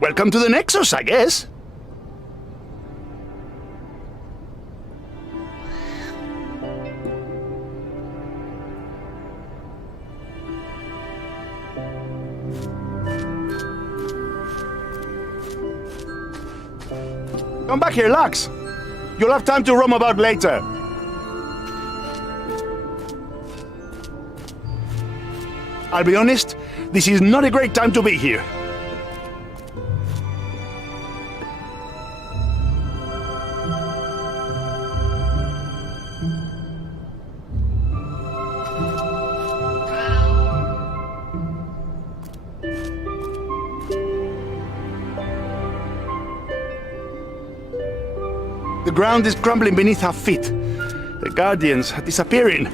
welcome to the Nexus, I guess. Come back here, Lux. You'll have time to roam about later. I'll be honest, this is not a great time to be here. The ground is crumbling beneath our feet. The Guardians are disappearing.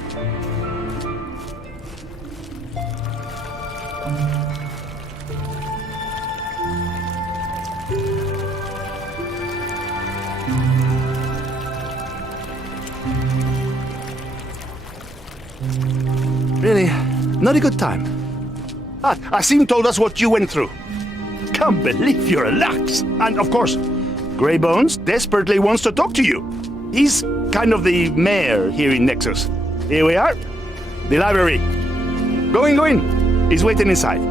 Really, not a good time. Asim told us what you went through. Can't believe you're a Lux. And of course, Grey Bones desperately wants to talk to you. He's kind of the mayor here in Nexus. Here we are. The library. Go in. He's waiting inside.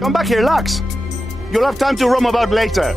Come back here, Lux. You'll have time to roam about later.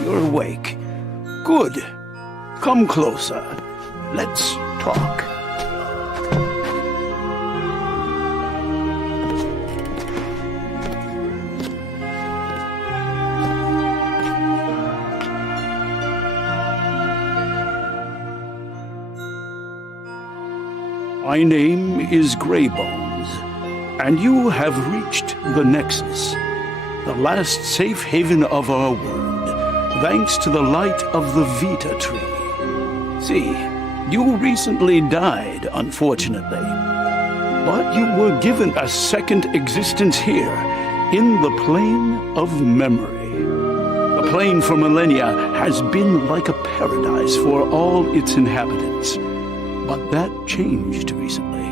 You're awake. Good. Come closer. Let's talk. My name is Grey Bones, and you have reached the Nexus, the last safe haven of our world, thanks to the light of the Vita tree. See, you recently died, unfortunately, but you were given a second existence here, in the plane of memory. The plane for millennia has been like a paradise for all its inhabitants, but that changed recently.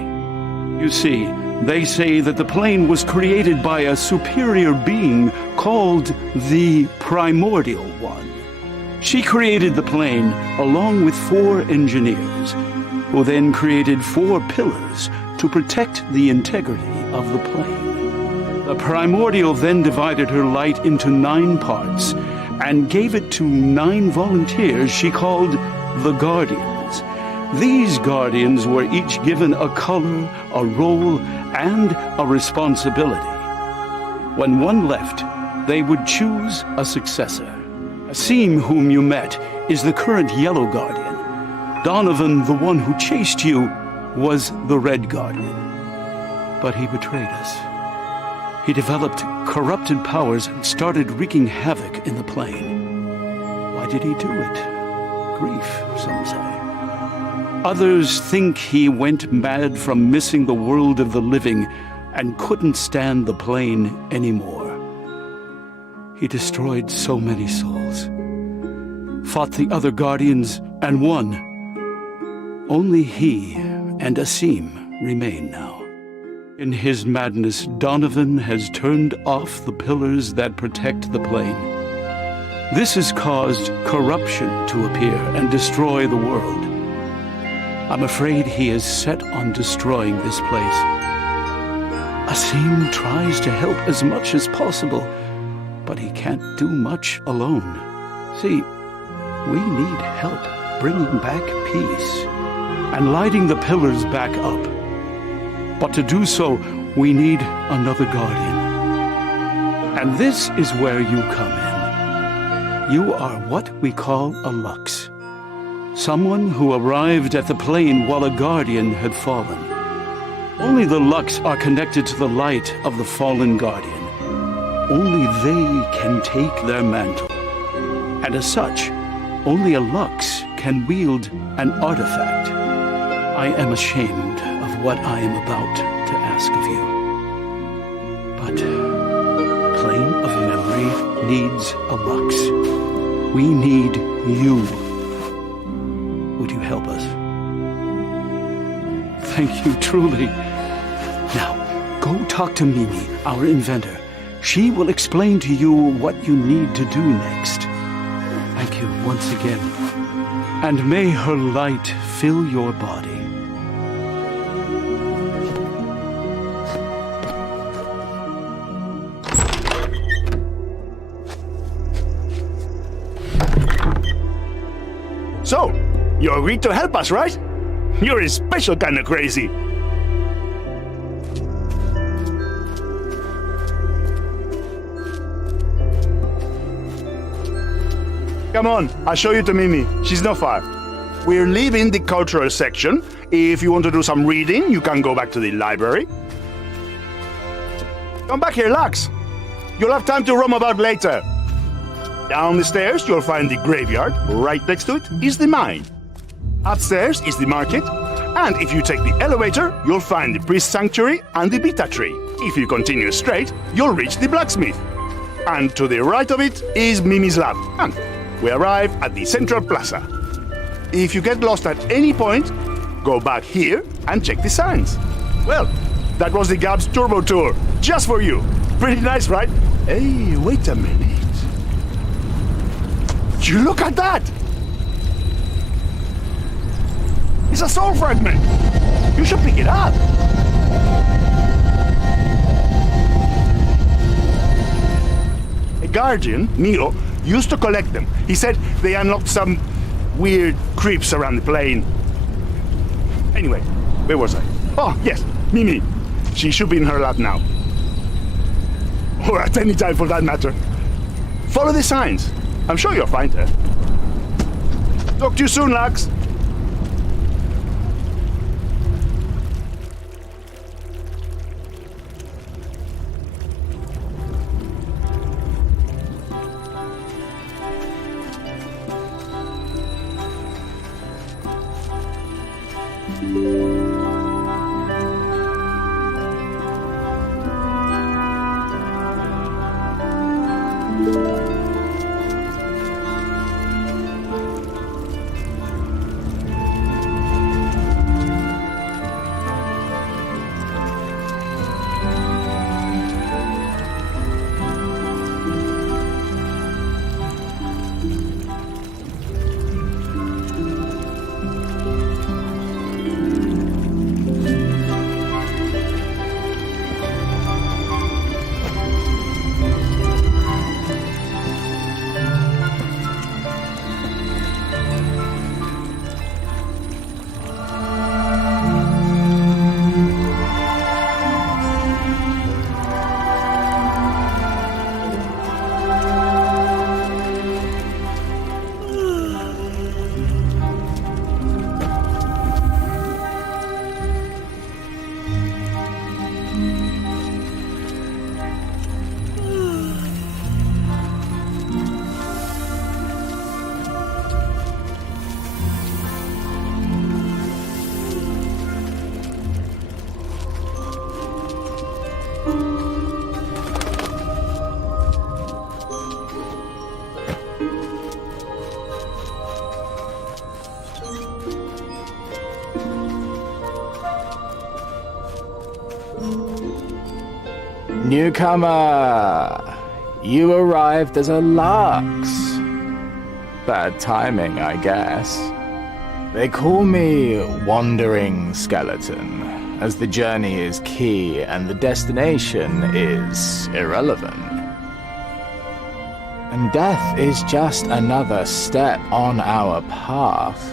You see, they say that the plane was created by a superior being called the Primordial One. She created the plane along with 4 engineers, who then created 4 pillars to protect the integrity of the plane. The Primordial then divided her light into 9 parts and gave it to 9 volunteers she called the Guardians. These Guardians were each given a color, a role, and a responsibility. When one left, they would choose a successor. Asim, whom you met, is the current Yellow Guardian. Donovan, the one who chased you, was the Red Guardian. But he betrayed us. He developed corrupted powers and started wreaking havoc in the plane. Why did he do it? Grief, some say. Others think he went mad from missing the world of the living and couldn't stand the plane anymore. He destroyed so many souls, fought the other Guardians, and won. Only he and Asim remain now. In his madness, Donovan has turned off the pillars that protect the plane. This has caused corruption to appear and destroy the world. I'm afraid he is set on destroying this place. Asim tries to help as much as possible, but he can't do much alone. See, We need help bringing back peace and lighting the pillars back up. But to do so, we need another guardian. And this is where you come in. You are what we call a Lux. Someone who arrived at the plane while a guardian had fallen. Only the Lux are connected to the light of the fallen guardian. Only they can take their mantle. And as such, only a Lux can wield an artifact. I am ashamed of what I am about to ask of you. But Plane of Memory needs a Lux. We need you. Would you help us? Thank you, truly. Now, go talk to Mimi, our inventor. She will explain to you what you need to do next. Thank you once again. And may her light fill your body. So, you agreed to help us, right? You're a special kind of crazy. Come on, I'll show you to Mimi. She's not far. We're leaving the cultural section. If you want to do some reading, you can go back to the library. Come back here, Lux. You'll have time to roam about later. Down the stairs, you'll find the graveyard. Right next to it is the mine. Upstairs is the market. And if you take the elevator, you'll find the priest sanctuary and the beta tree. If you continue straight, you'll reach the blacksmith. And to the right of it is Mimi's lab. And we arrive at the central plaza. If you get lost at any point, go back here and check the signs. Well, that was the Gab's Turbo Tour, just for you. Pretty nice, right? Hey, wait a minute. You look at that! It's a soul fragment! You should pick it up! A guardian, Neo, used to collect them. He said they unlocked some weird creeps around the plane. Anyway, where was I? Oh, yes, Mimi. She should be in her lab now. Or at any time for that matter. Follow the signs. I'm sure you'll find her. Talk to you soon, Lux. Newcomer! You arrived as a Lux. Bad timing, I guess. They call me Wandering Skeleton, as the journey is key and the destination is irrelevant. and death is just another step on our path.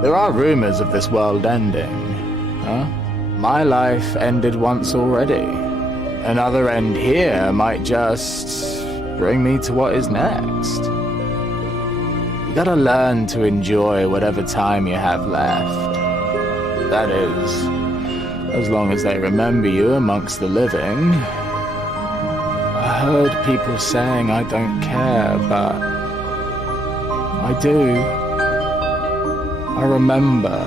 There are rumors of this world ending, huh? My life ended once already. Another end here might just bring me to what is next. You gotta learn to enjoy whatever time you have left. That is, as long as they remember you amongst the living. I heard people saying I don't care, but I do. I remember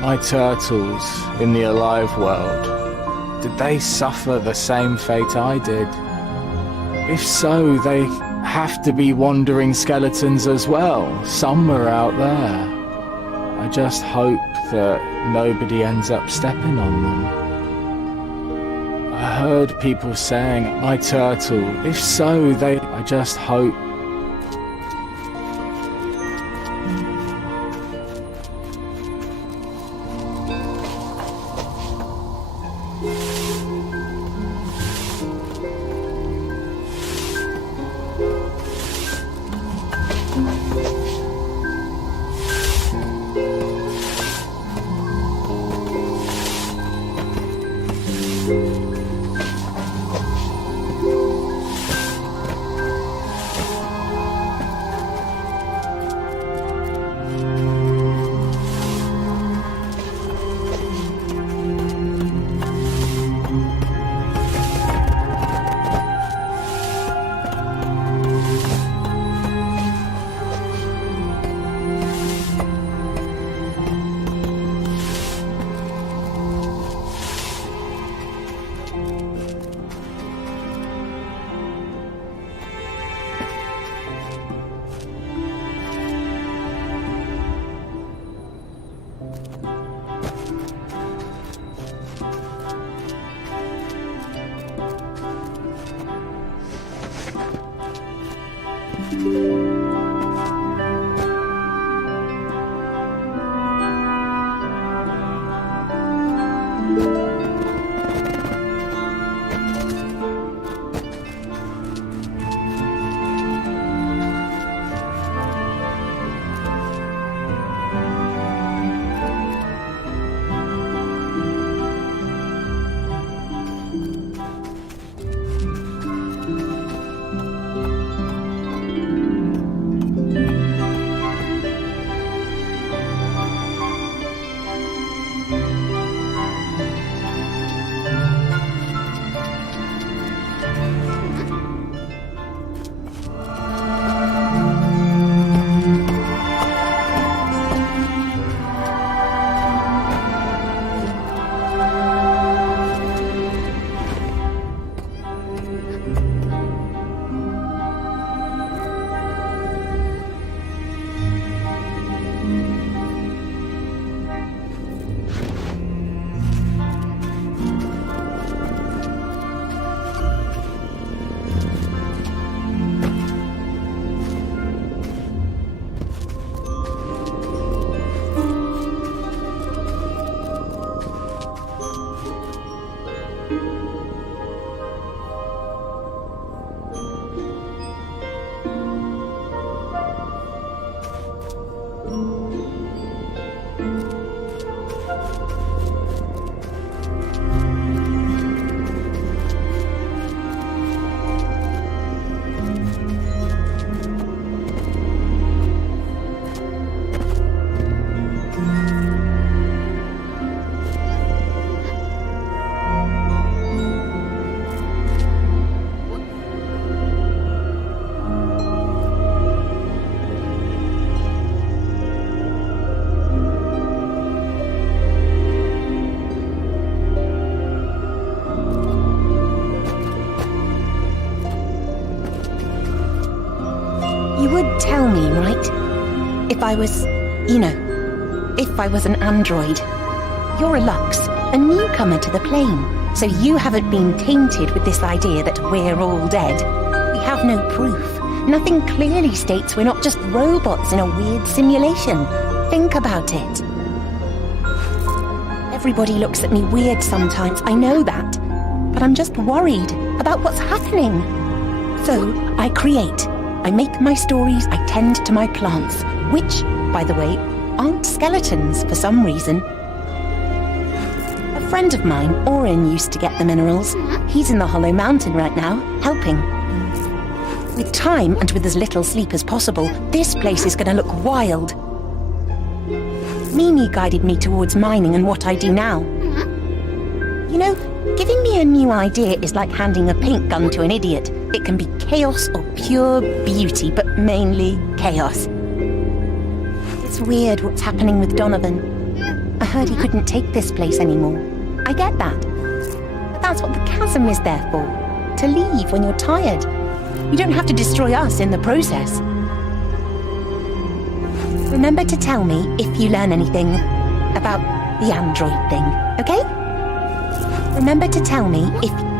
my turtles in the alive world. Did they suffer the same fate I did? If so, they have to be wandering skeletons as well, somewhere out there. I just hope that nobody ends up stepping on them. I heard people saying, my turtle, if so, I just hope. would tell me, right? If I was, if I was an android. You're a Lux, a newcomer to the plane, so you haven't been tainted with this idea that we're all dead. We have no proof. Nothing clearly states we're not just robots in a weird simulation. Think about it. Everybody looks at me weird sometimes, I know that. But I'm just worried about what's happening. So, I create. I make my stories, I tend to my plants, which, by the way, aren't skeletons for some reason. A friend of mine, Orin, used to get the minerals. He's in the Hollow Mountain right now, helping. With time and with as little sleep as possible, this place is going to look wild. Mimi guided me towards mining and what I do now. You know, giving me a new idea is like handing a paint gun to an idiot. It can be chaos or pure beauty, but mainly chaos. It's weird what's happening with Donovan. I heard he couldn't take this place anymore. I get that. But that's what the chasm is there for. To leave when you're tired. You don't have to destroy us in the process. Remember to tell me if you learn anything about the android thing, okay? Remember to tell me if...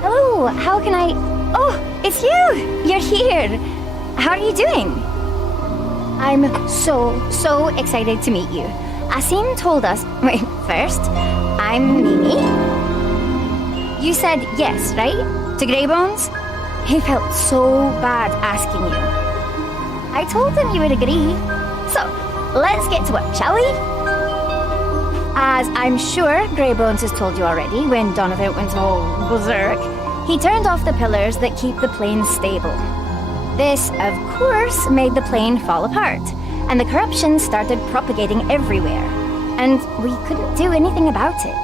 Hello, how can I... Oh, it's you! You're here! How are you doing? I'm so excited to meet you. Asim told us... Wait, first, I'm Mimi. You said yes, right? To Greybones? He felt so bad asking you. I told him you would agree. So, let's get to work, shall we? As I'm sure Greybones has told you already, when Donovan went all berserk, he turned off the pillars that keep the plane stable. This, of course, made the plane fall apart, and the corruption started propagating everywhere, and we couldn't do anything about it.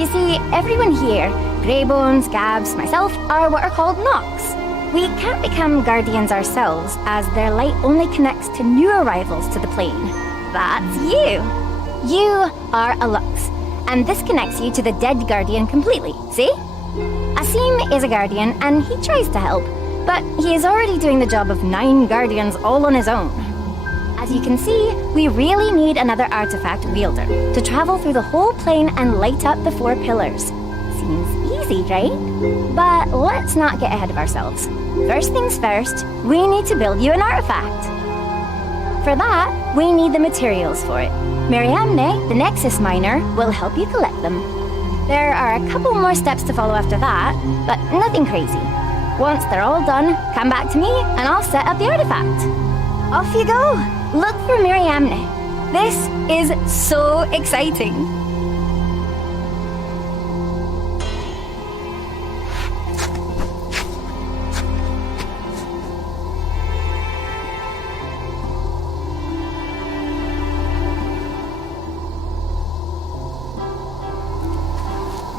You see, everyone here, Greybones, Gabs, myself, are what are called Nox. We can't become guardians ourselves, as their light only connects to new arrivals to the plane. That's you. You are a Lux, and this connects you to the dead guardian completely, see? Asim is a guardian, and he tries to help, but he is already doing the job of 9 guardians all on his own. As you can see, we really need another artifact wielder to travel through the whole plane and light up the 4 pillars. Seems easy, right? But let's not get ahead of ourselves. First things first, we need to build you an artifact. For that, we need the materials for it. Mariamne, the Nexus miner, will help you collect them. There are a couple more steps to follow after that, but nothing crazy. Once they're all done, come back to me and I'll set up the artifact. Off you go! Look for Mariamne. This is so exciting.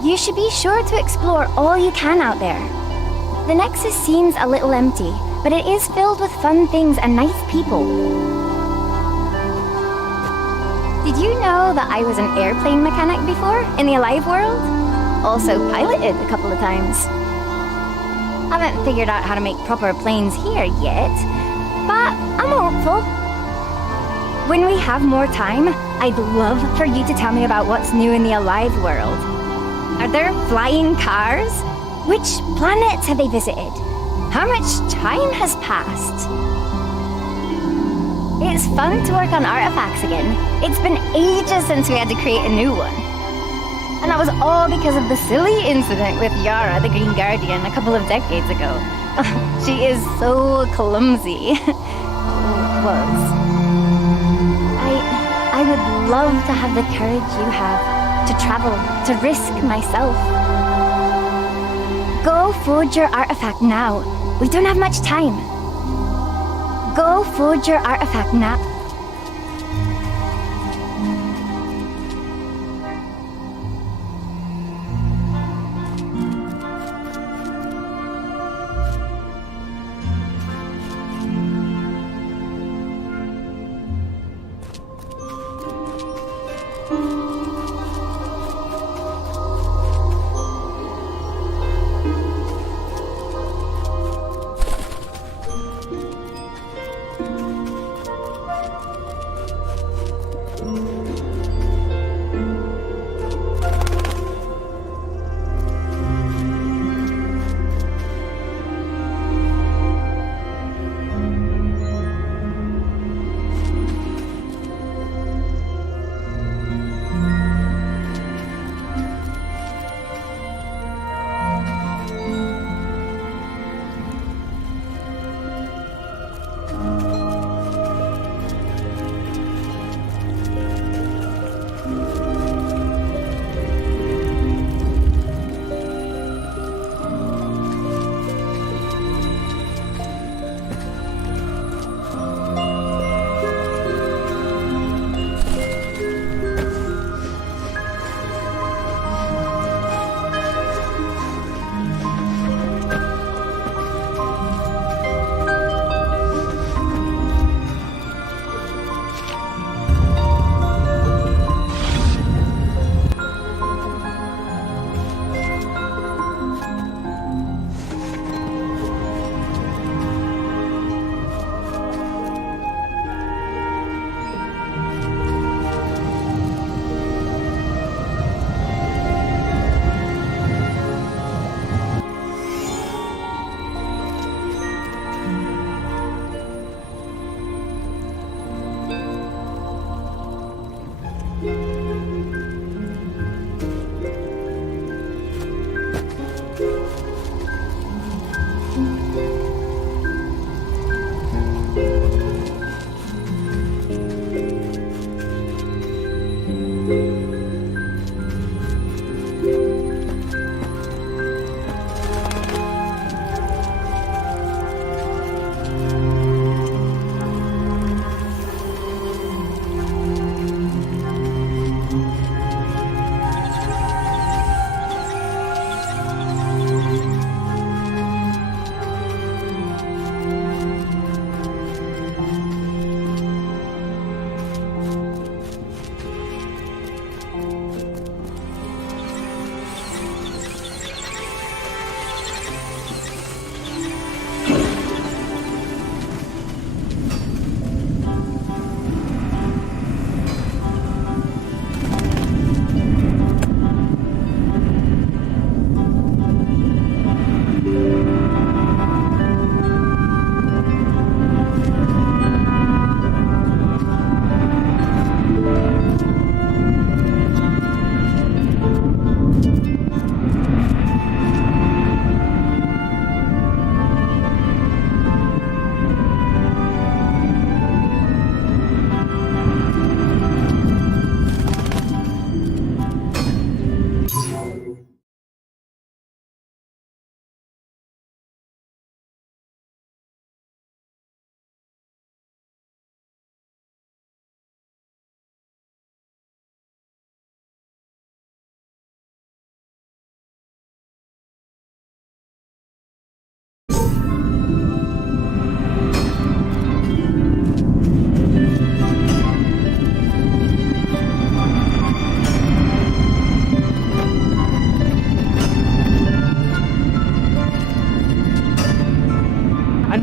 You should be sure to explore all you can out there. The Nexus seems a little empty, but it is filled with fun things and nice people. Did you know that I was an airplane mechanic before, in the Alive world? Also piloted a couple of times. Haven't figured out how to make proper planes here yet, but I'm hopeful. When we have more time, I'd love for you to tell me about what's new in the Alive world. Are there flying cars? Which planets have they visited? How much time has passed? It's fun to work on artifacts again. It's been ages since we had to create a new one. And that was all because of the silly incident with Yara, the Green Guardian, a couple of decades ago. She is so clumsy. Was. I would love to have the courage you have. To travel, to risk myself. Go forge your artifact now. We don't have much time. Go forge your artifact now.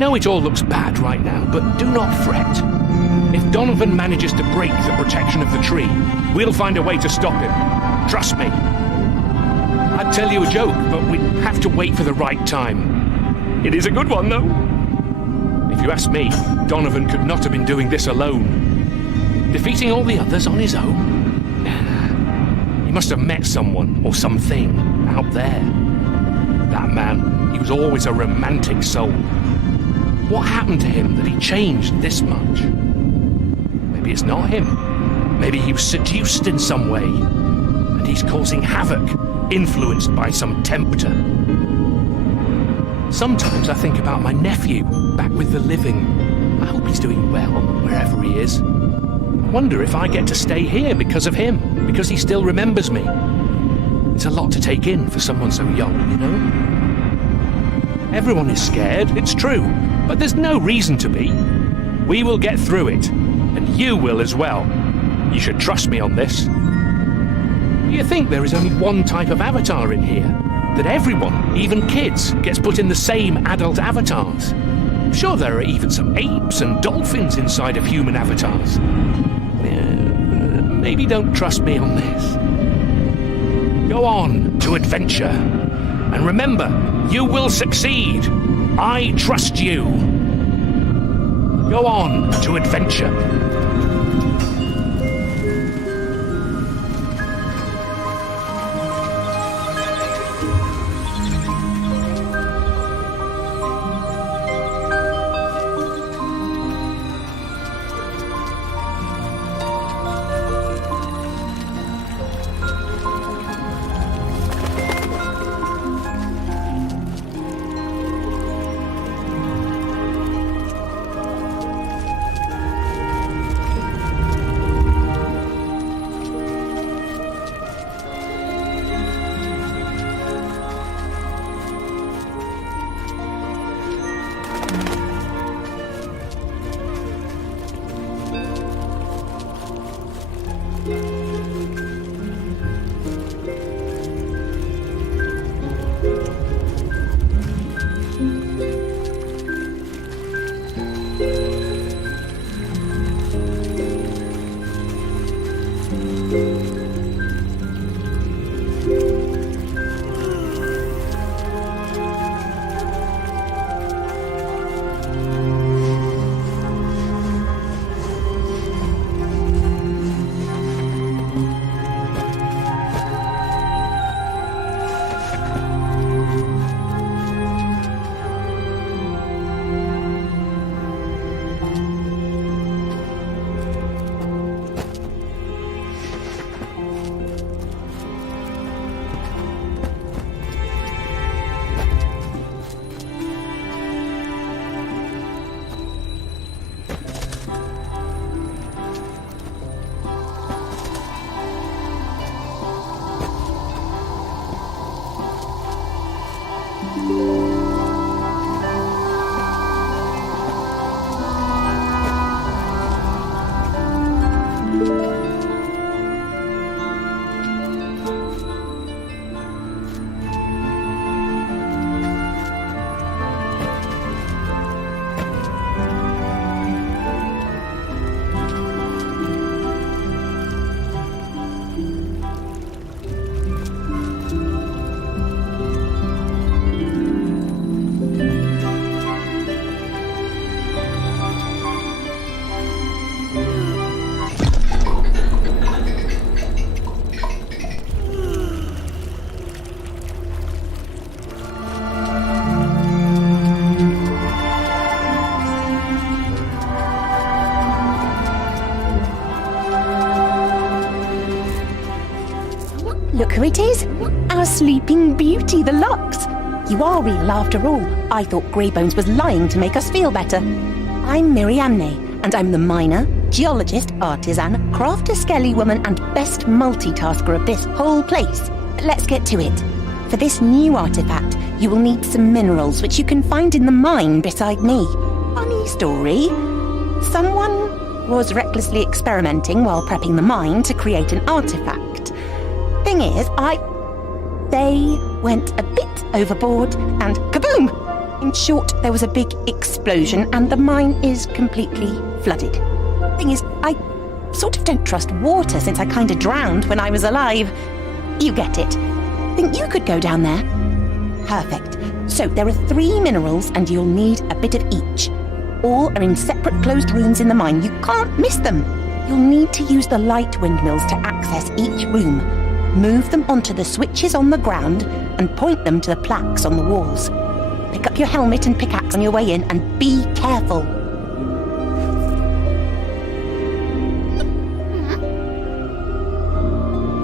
know it all looks bad right now, but do not fret. If Donovan manages to break the protection of the tree, we'll find a way to stop him. Trust me. I'd tell you a joke, but we'd have to wait for the right time. It is a good one, though. If you ask me, Donovan could not have been doing this alone. Defeating all the others on his own? Nah. He must have met someone or something out there. That man, he was always a romantic soul. What happened to him that he changed this much? Maybe it's not him. Maybe he was seduced in some way, and he's causing havoc, influenced by some tempter. Sometimes I think about my nephew, back with the living. I hope he's doing well, wherever he is. I wonder if I get to stay here because of him, because he still remembers me. It's a lot to take in for someone so young, you know? Everyone is scared, it's true, but there's no reason to be. We will get through it, and you will as well. You should trust me on this. Do you think there is only one type of avatar in here? That everyone, even kids, gets put in the same adult avatars? I'm sure there are even some apes and dolphins inside of human avatars. Maybe don't trust me on this. Go on to adventure. And remember, you will succeed. I trust you. Go on to adventure. Look who it is! Our sleeping beauty, the Lux! You are real after all. I thought Greybones was lying to make us feel better. I'm Miriamne, and I'm the miner, geologist, artisan, crafter, skelly woman, and best multitasker of this whole place. Let's get to it. For this new artifact, you will need some minerals which you can find in the mine beside me. Funny story. Someone was recklessly experimenting while prepping the mine to create an artifact. Thing is, they went a bit overboard and kaboom! In short, there was a big explosion and the mine is completely flooded. Thing is, I sort of don't trust water since I kinda drowned when I was alive. You get it. Think you could go down there? Perfect. So there are 3 minerals and you'll need a bit of each. All are in separate closed rooms in the mine. You can't miss them. You'll need to use the light windmills to access each room. Move them onto the switches on the ground and point them to the plaques on the walls. Pick up your helmet and pickaxe on your way in and be careful.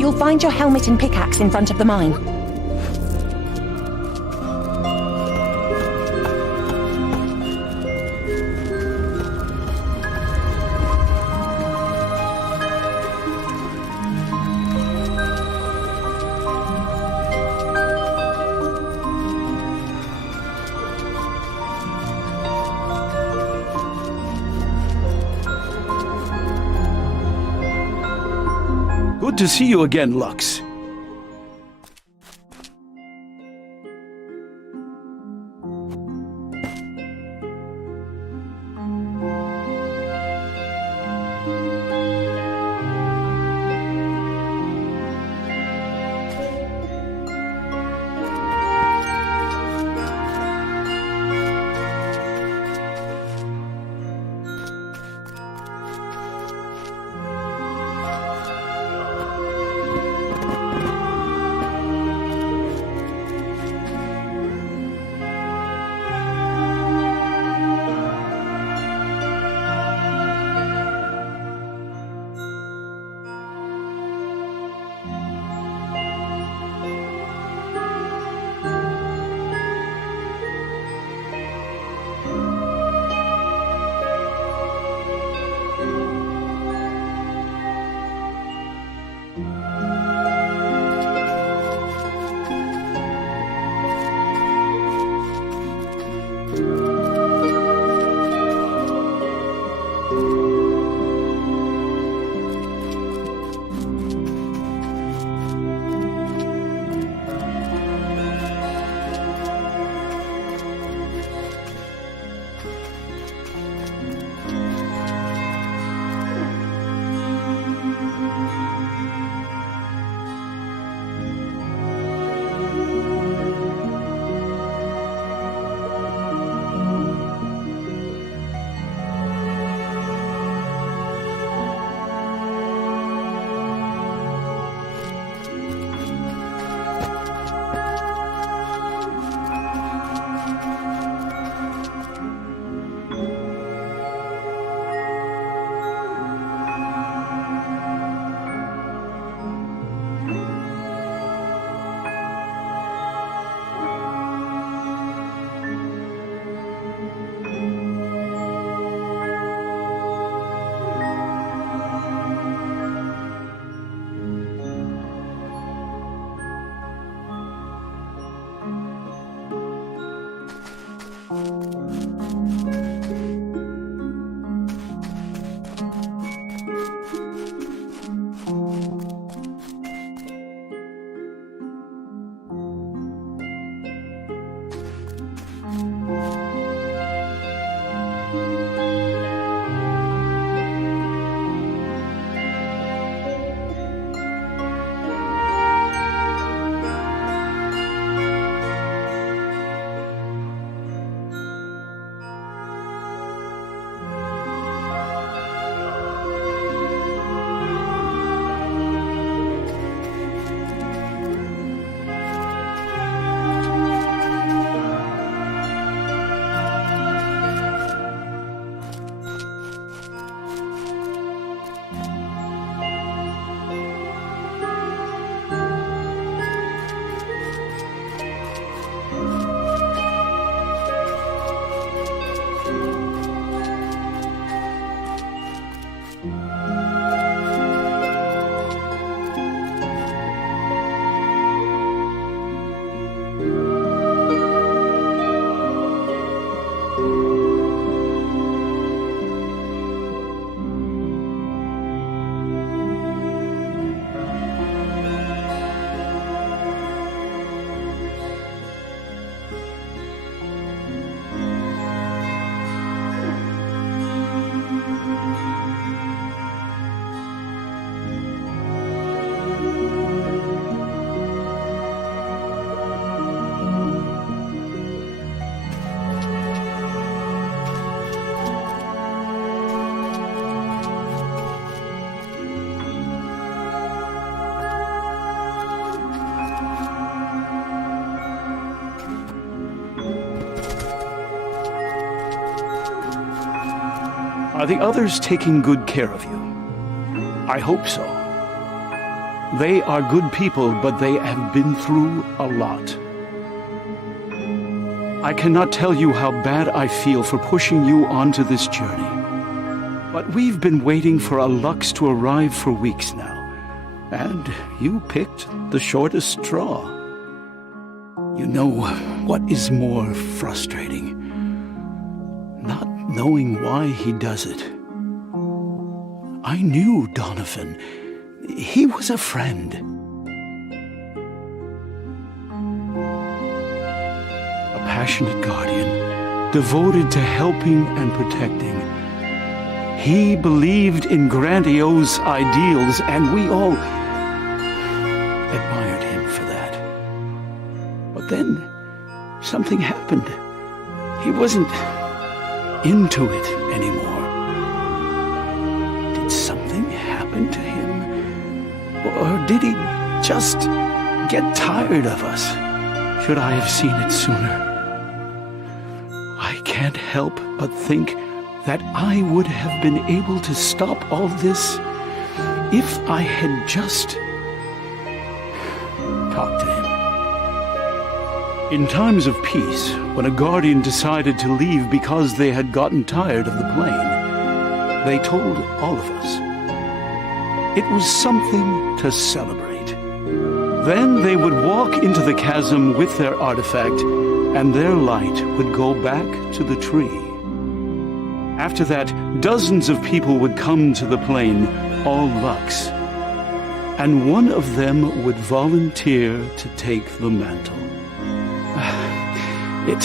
You'll find your helmet and pickaxe in front of the mine. Good to see you again, Lux. Are the others taking good care of you? I hope so. They are good people, but they have been through a lot. I cannot tell you how bad I feel for pushing you onto this journey. But we've been waiting for a Lux to arrive for weeks now, and you picked the shortest straw. You know what is more frustrating? Not knowing why he does it. I knew Donovan. He was a friend. A passionate guardian, devoted to helping and protecting. He believed in grandiose ideals, and we all admired him for that. But then, something happened. He wasn't into it anymore. Did something happen to him? Or did he just get tired of us? Should I have seen it sooner? I can't help but think that I would have been able to stop all this if I had just talked to him. In times of peace, when a guardian decided to leave because they had gotten tired of the plane, they told all of us. It was something to celebrate. Then they would walk into the chasm with their artifact, and their light would go back to the tree. After that, dozens of people would come to the plane, all Lux, and one of them would volunteer to take the mantle. It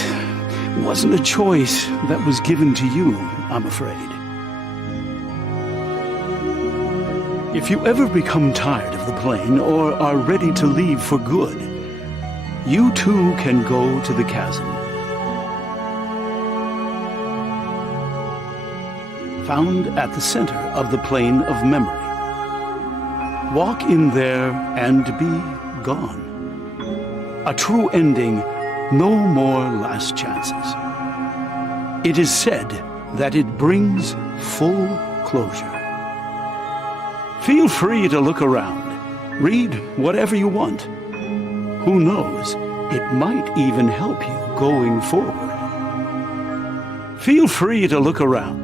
wasn't a choice that was given to you, I'm afraid. If you ever become tired of the plane or are ready to leave for good, you too can go to the chasm. Found at the center of the plane of memory. Walk in there and be gone. A true ending, no more last chances. It is said that it brings full closure. Feel free to look around. Read whatever you want. Who knows, it might even help you going forward. Feel free to look around.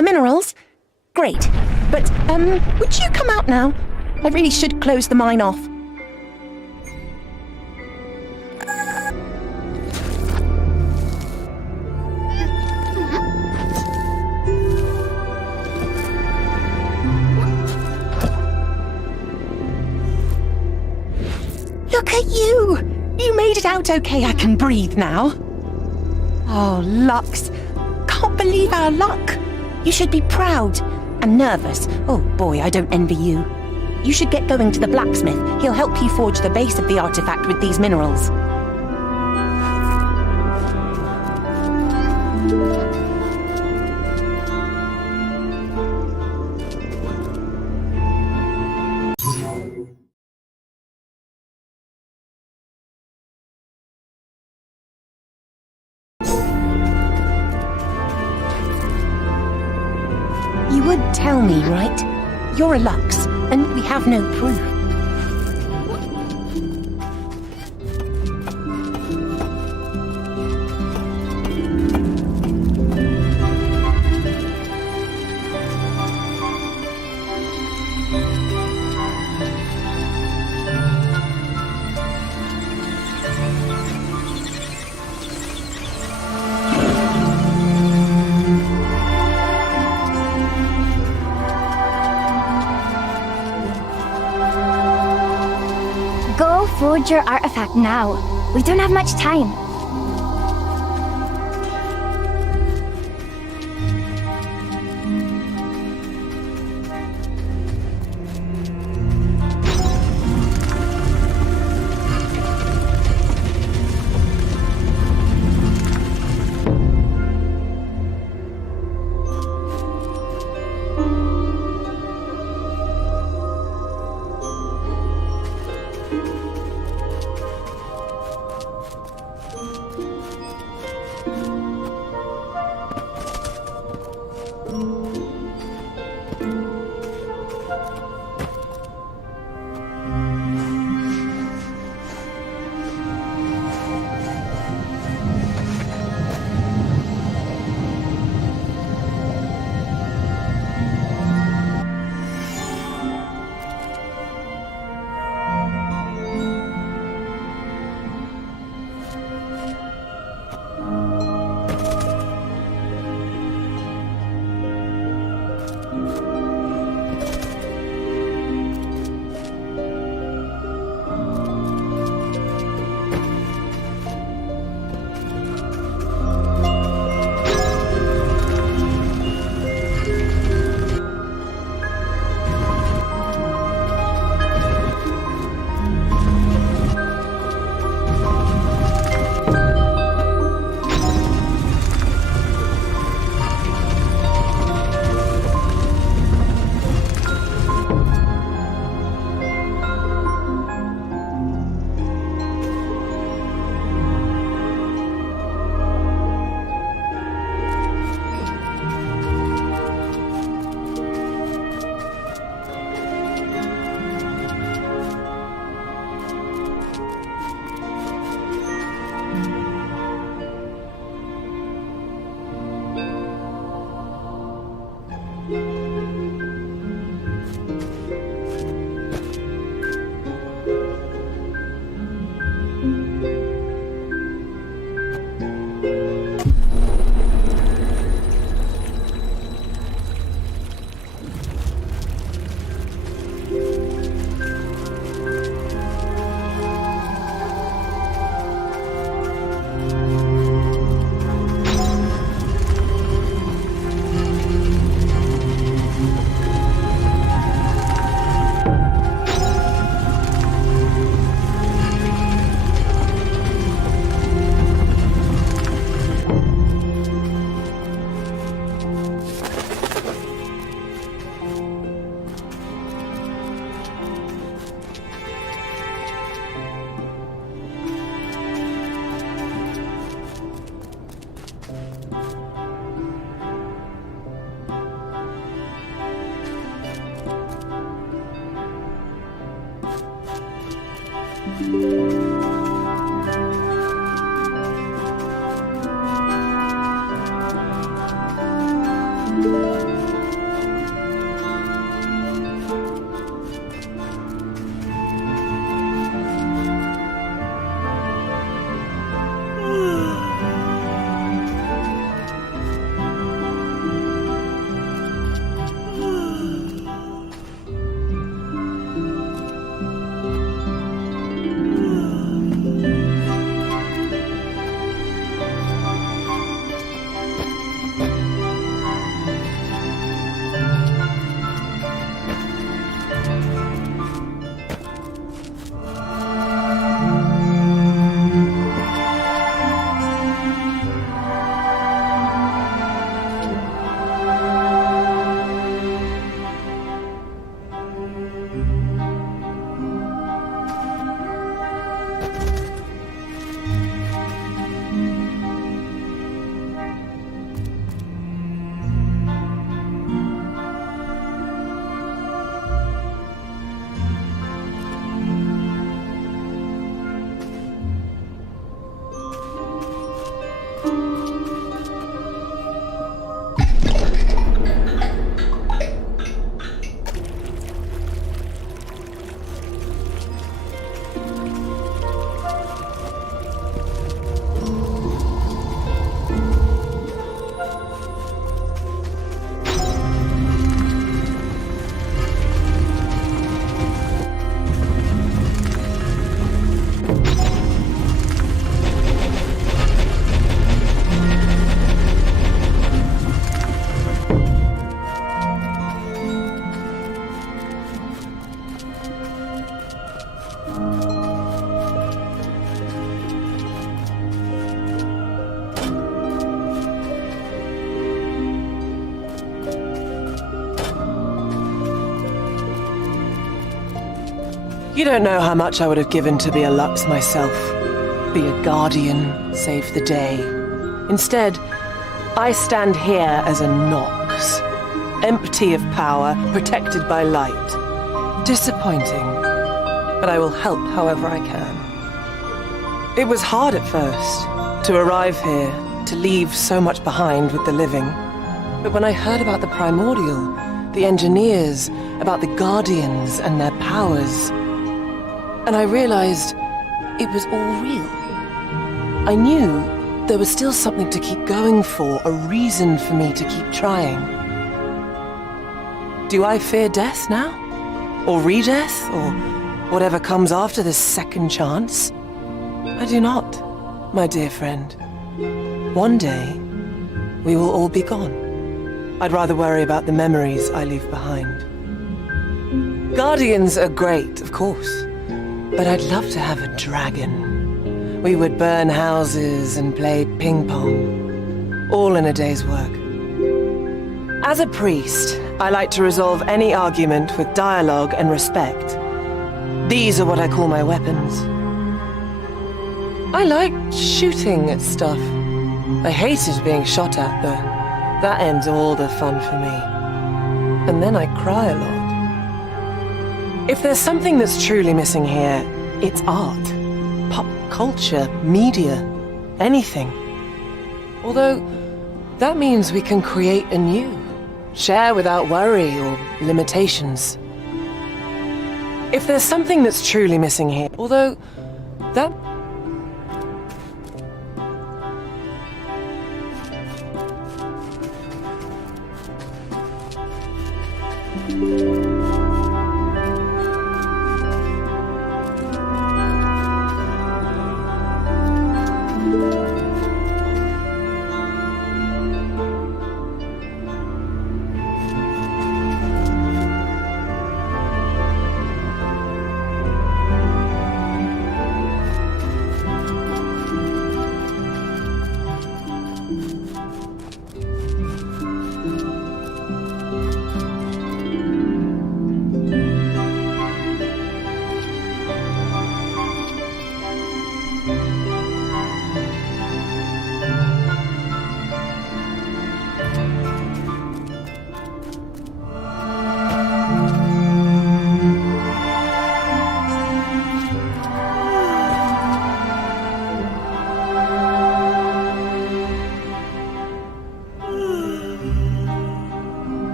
the minerals? Great. But, would you come out now? I really should close the mine off. Look at you! You made it out okay. I can breathe now. Oh, Lux. Can't believe our luck. You should be proud and nervous. Oh boy, I don't envy you. You should get going to the blacksmith. He'll help you forge the base of the artifact with these minerals. You would tell me, right? You're a Lux, and we have no proof. Go forge your artifact now. We don't have much time. You don't know how much I would have given to be a Lux myself. Be a guardian, save the day. Instead, I stand here as a Nox. Empty of power, protected by light. Disappointing, but I will help however I can. It was hard at first, to arrive here, to leave so much behind with the living. But when I heard about the Primordial, the engineers, about the Guardians and their powers, and I realized it was all real. I knew there was still something to keep going for, a reason for me to keep trying. Do I fear death now? Or re-death? Or whatever comes after this second chance? I do not, my dear friend. One day, we will all be gone. I'd rather worry about the memories I leave behind. Guardians are great, of course, but I'd love to have a dragon. We would burn houses and play ping pong, all in a day's work. As a priest, I like to resolve any argument with dialogue and respect. These are what I call my weapons. I like shooting at stuff. I hated being shot at, though. That ends all the fun for me. And then I cry a lot. If there's something that's truly missing here, it's art. Pop culture, media, anything. Although, that means we can create anew. Share without worry or limitations. If there's something that's truly missing here, although, that...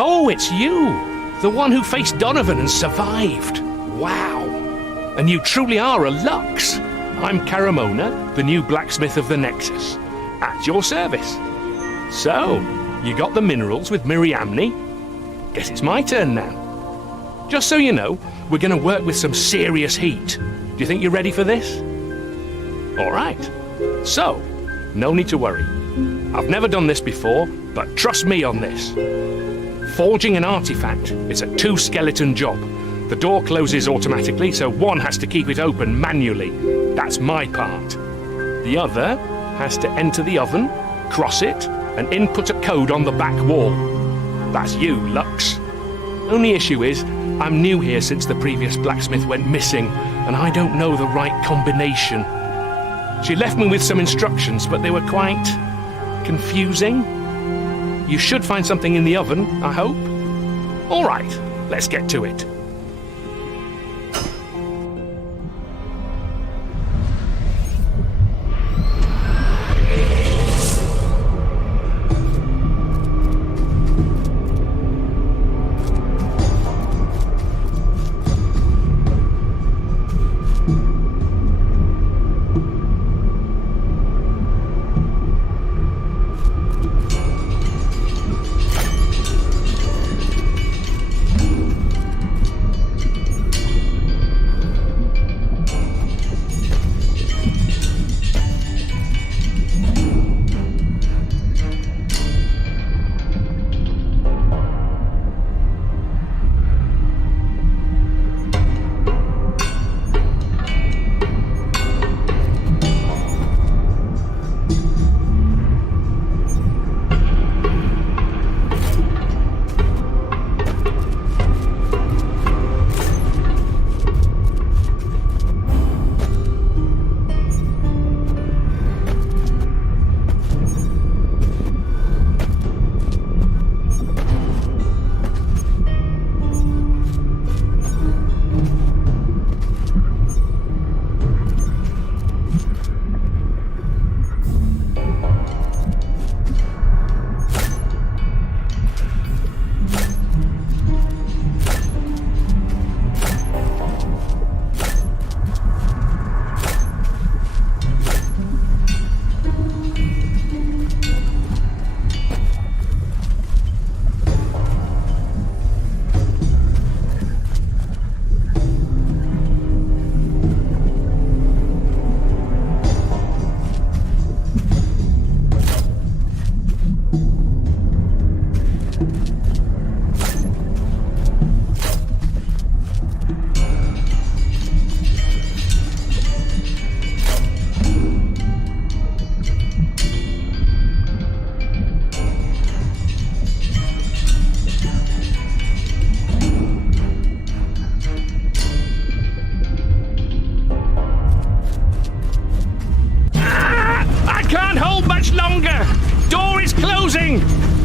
Oh, it's you! The one who faced Donovan and survived. Wow! And you truly are a Lux. I'm Caramona, the new blacksmith of the Nexus. At your service. So, you got the minerals with Miriamne? Guess it's my turn now. Just so you know, we're going to work with some serious heat. Do you think you're ready for this? All right. So, no need to worry. I've never done this before, but trust me on this. Forging an artifact is a 2-skeleton job. The door closes automatically, so one has to keep it open manually. That's my part. The other has to enter the oven, cross it, and input a code on the back wall. That's you, Lux. Only issue is, I'm new here since the previous blacksmith went missing, and I don't know the right combination. She left me with some instructions, but they were quite confusing. You should find something in the oven, I hope. All right, let's get to it.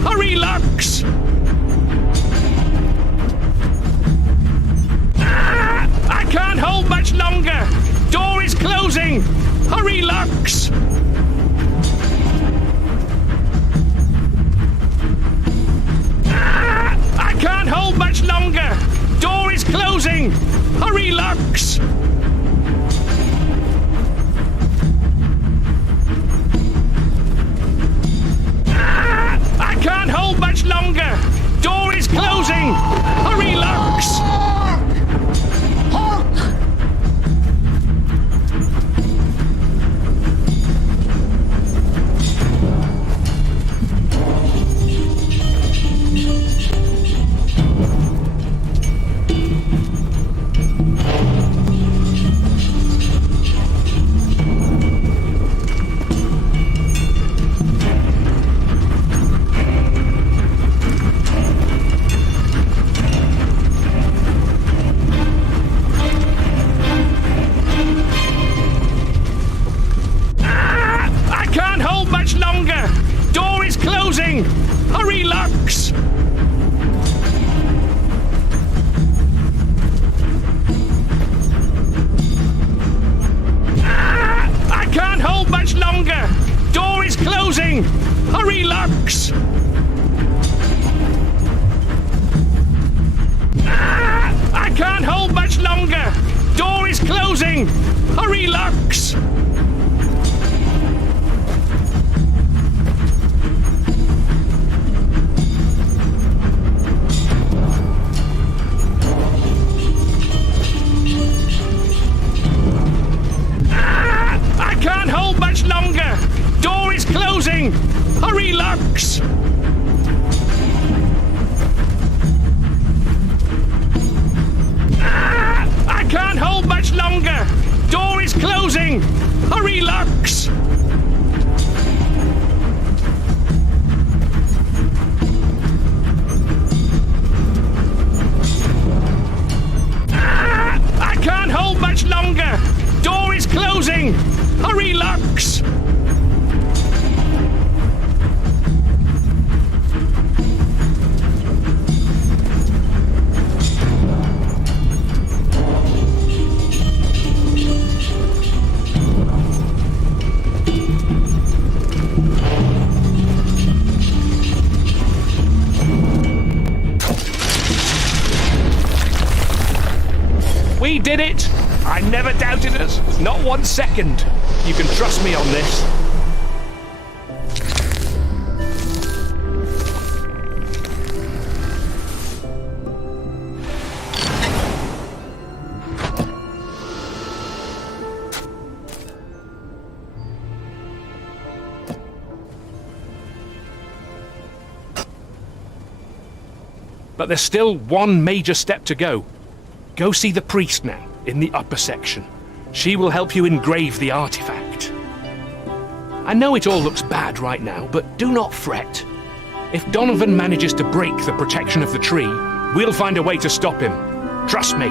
Hurry, Lux! I can't hold much longer! Door is closing! Hurry, Lux! I can't hold much longer! Door is closing! Hurry, Lux! I can't hold much longer! Door is closing! Hurry, Lux! Hurry, Lux! I can't hold much longer! Door is closing! Hurry, Lux! I can't hold much longer! Door is closing! Hurry, Lux! closing! Hurry, Lux! I can't hold much longer! Door is closing! Hurry, Lux! I can't hold much longer! Door is closing! Hurry, Lux! We did it! I never doubted us, not 1 second. You can trust me on this. But there's still one major step to go. Go see the priest now, in the upper section. She will help you engrave the artifact. I know it all looks bad right now, but do not fret. If Donovan manages to break the protection of the tree, we'll find a way to stop him. Trust me.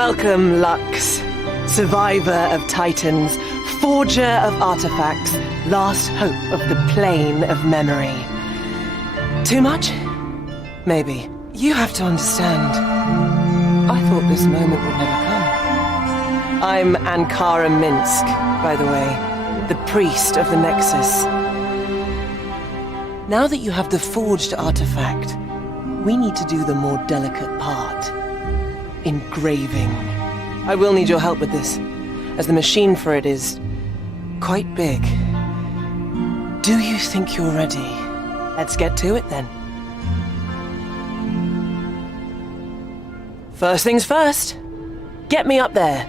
Welcome, Lux. Survivor of Titans, forger of artifacts, last hope of the plane of memory. Too much? Maybe. You have to understand. I thought this moment would never come. I'm Ankara Minsk, by the way, the priest of the Nexus. Now that you have the forged artifact, we need to do the more delicate part. Engraving. I will need your help with this, as the machine for it is quite big. Do you think you're ready? Let's get to it then. First things first, get me up there.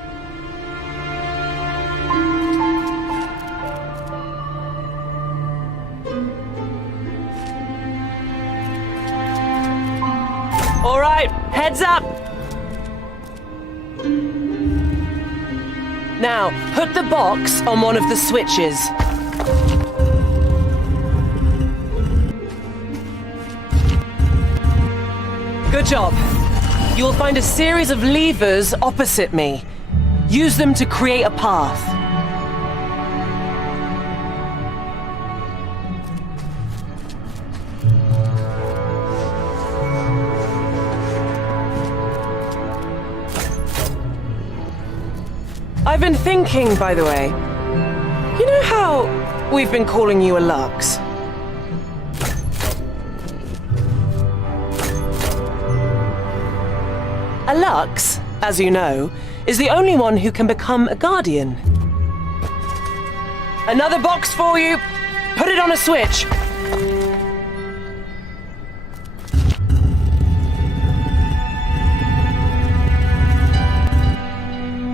All right, heads up. Now, put the box on one of the switches. Good job. You'll find a series of levers opposite me. Use them to create a path. I've been thinking, by the way, you know how we've been calling you a Lux? A Lux, as you know, is the only one who can become a Guardian. Another box for you. Put it on a switch.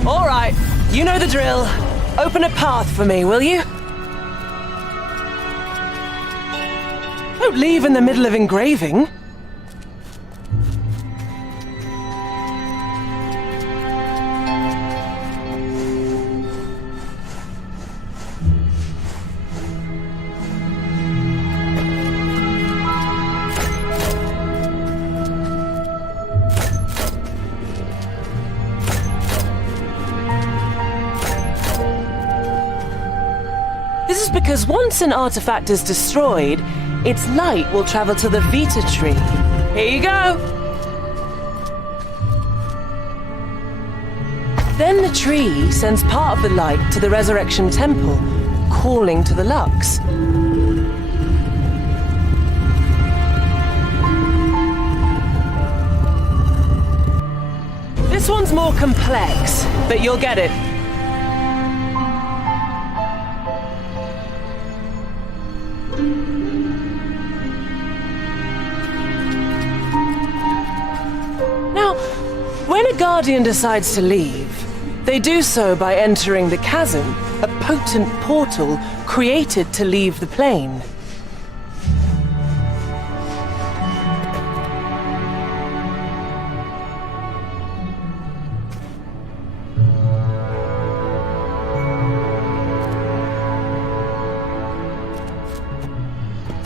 All right, you know the drill. Open a path for me, will you? Don't leave in the middle of engraving. This is because once an artifact is destroyed, its light will travel to the Vita tree. Here you go! Then the tree sends part of the light to the Resurrection Temple, calling to the Lux. This one's more complex, but you'll get it. When a Guardian decides to leave, they do so by entering the chasm, a potent portal created to leave the plane.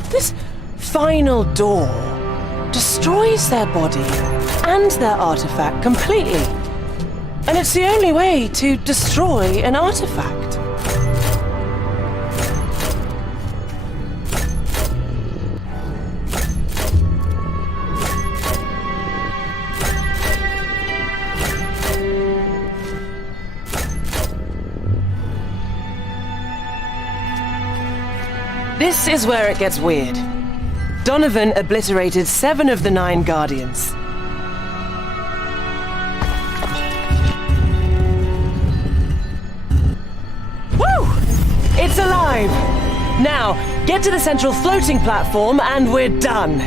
This final door destroys their body and their artifact completely. And it's the only way to destroy an artifact. This is where it gets weird. Donovan obliterated 7 of the 9 Guardians. It's alive! Now, get to the central floating platform and we're done.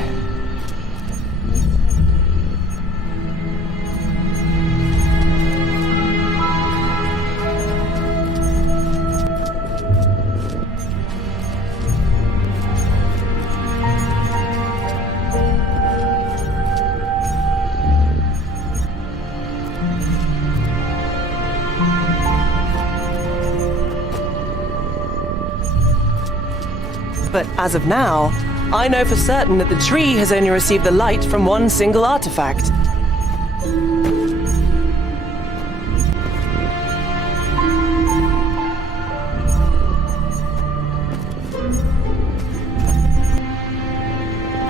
But as of now, I know for certain that the tree has only received the light from one single artifact.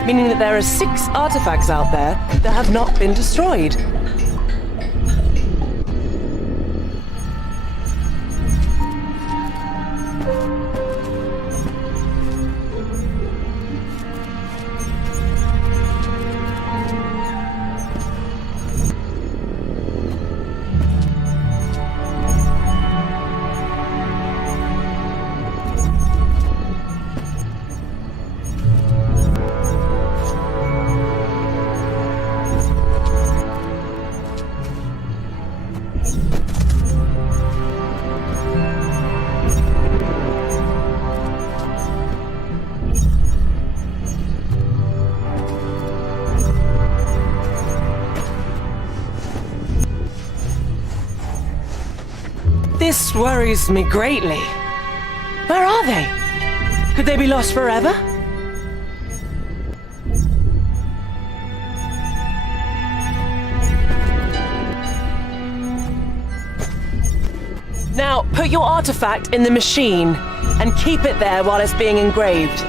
meaning that there are 6 artifacts out there that have not been destroyed. This worries me greatly. Where are they? Could they be lost forever? Now, put your artifact in the machine and keep it there while it's being engraved.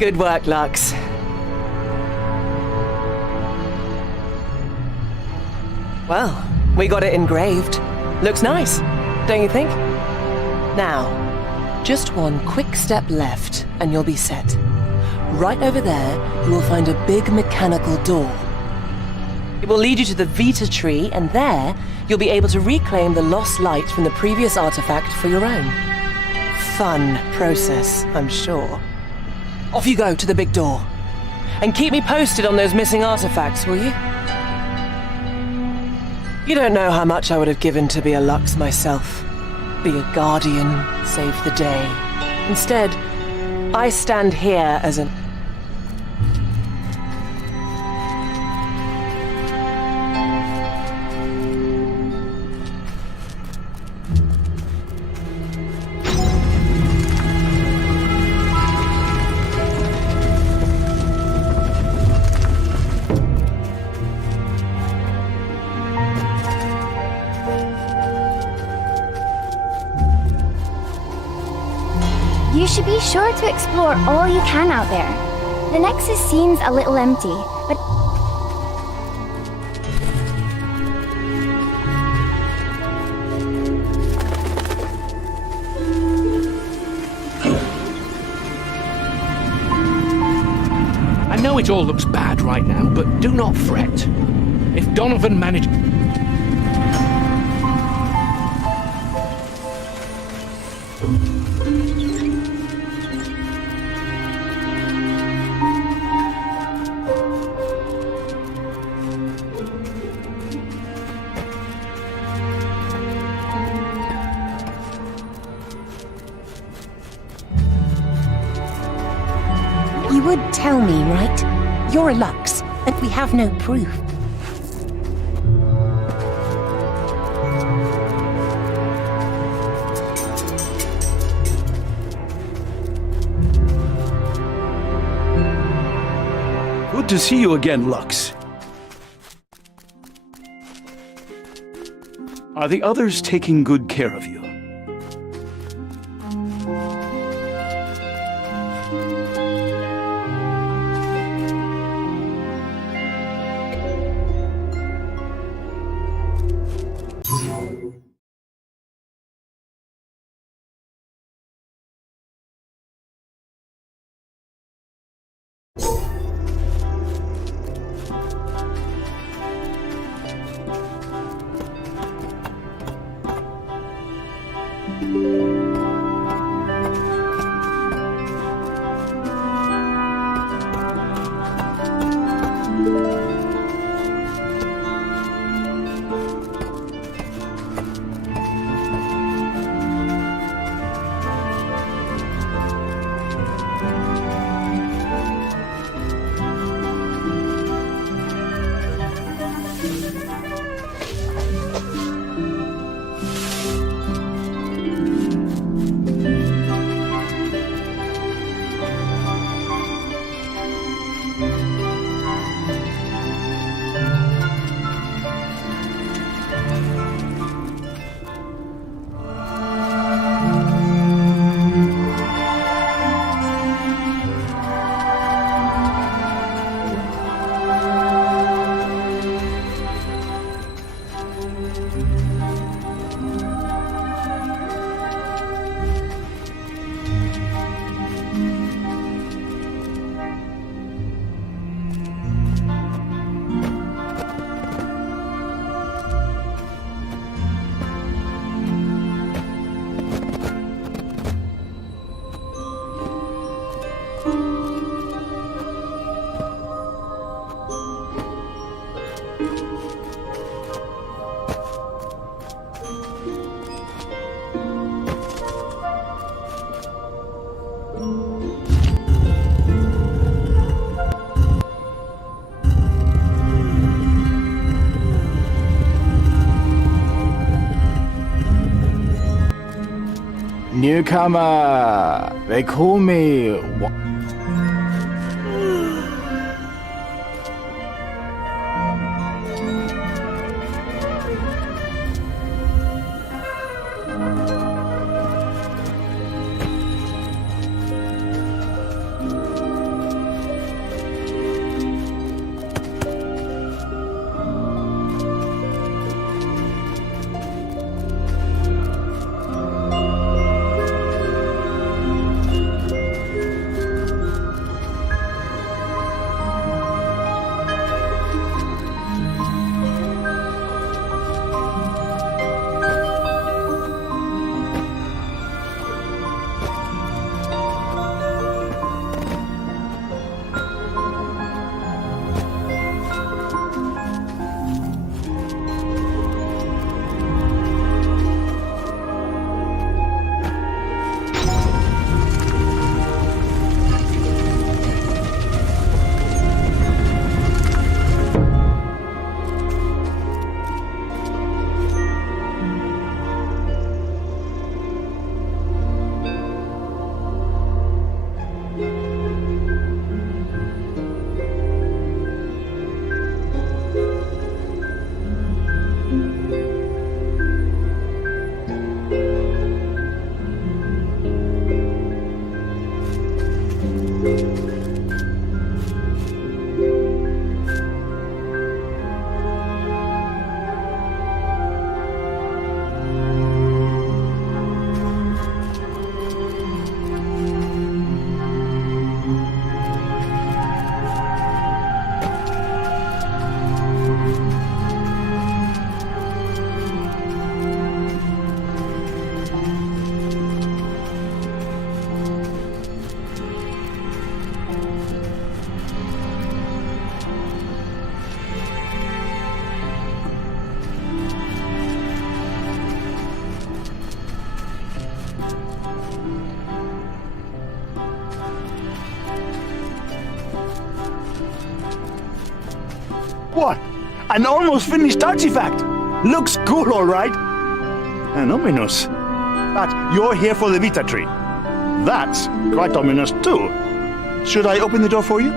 Good work, Lux. Well, we got it engraved. Looks nice, don't you think? Now, just one quick step left and you'll be set. Right over there, you will find a big mechanical door. It will lead you to the Vita tree, and there, you'll be able to reclaim the lost light from the previous artifact for your own. Fun process, I'm sure. Off you go to the big door. And keep me posted on those missing artifacts, will you? You don't know how much I would have given to be a Lux myself. Be a guardian, save the day. Instead, I stand here as an... You should be sure to explore all you can out there. The Nexus seems a little empty, but I know it all looks bad right now, but do not fret. If Donovan managed... You would tell me, right? You're a Lux, and we have no proof. Good to see you again, Lux. Are the others taking good care of you? Newcomer! They call me... What? An almost finished artifact! Looks cool, all right. And ominous. But you're here for the Vita tree. That's quite ominous, too. Should I open the door for you?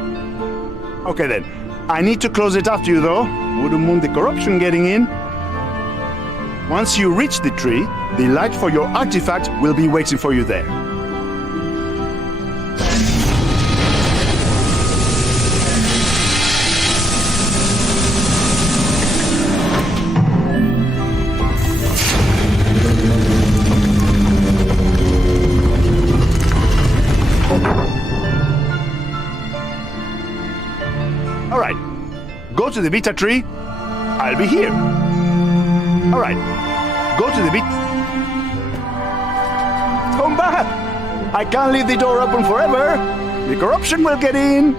Okay, then. I need to close it after you, though. Wouldn't want the corruption getting in. Once you reach the tree, the light for your artifact will be waiting for you there. All right, go to the Vita tree. I'll be here. All right, go to the Vita. Come back! I can't leave the door open forever. The corruption will get in.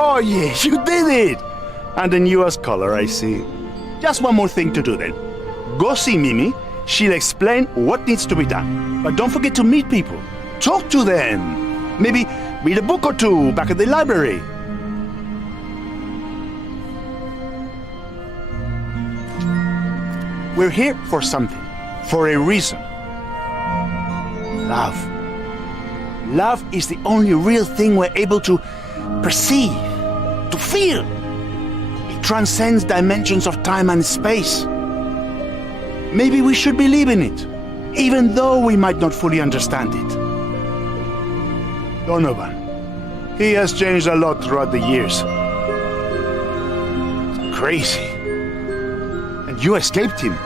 Oh yeah, you did it! And the newest color, I see. Just one more thing to do then. Go see Mimi. She'll explain what needs to be done. But don't forget to meet people. Talk to them. Maybe read a book or two back at the library. We're here for something. For a reason. Love. Love is the only real thing we're able to perceive, to feel. It transcends dimensions of time and space. Maybe we should believe in it, even though we might not fully understand it. Donovan. He has changed a lot throughout the years. It's crazy. And you escaped him.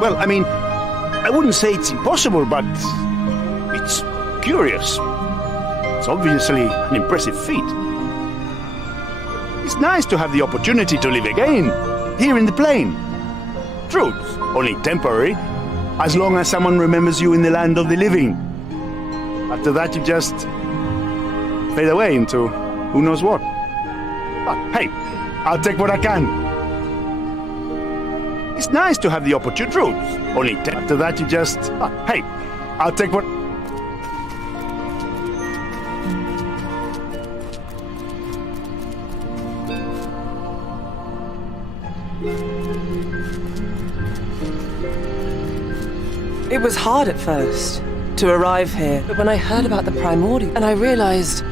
Well, I mean, I wouldn't say it's impossible, but it's curious. It's obviously an impressive feat. It's nice to have the opportunity to live again, here in the plane. Truth, only temporary, as long as someone remembers you in the land of the living. After that, you just fade away into who knows what. But hey, I'll take what I can. It's nice to have the opportunity. Truth, only after that, you just... hey, I'll take what... It was hard at first to arrive here, but when I heard about the primordial, and I realized...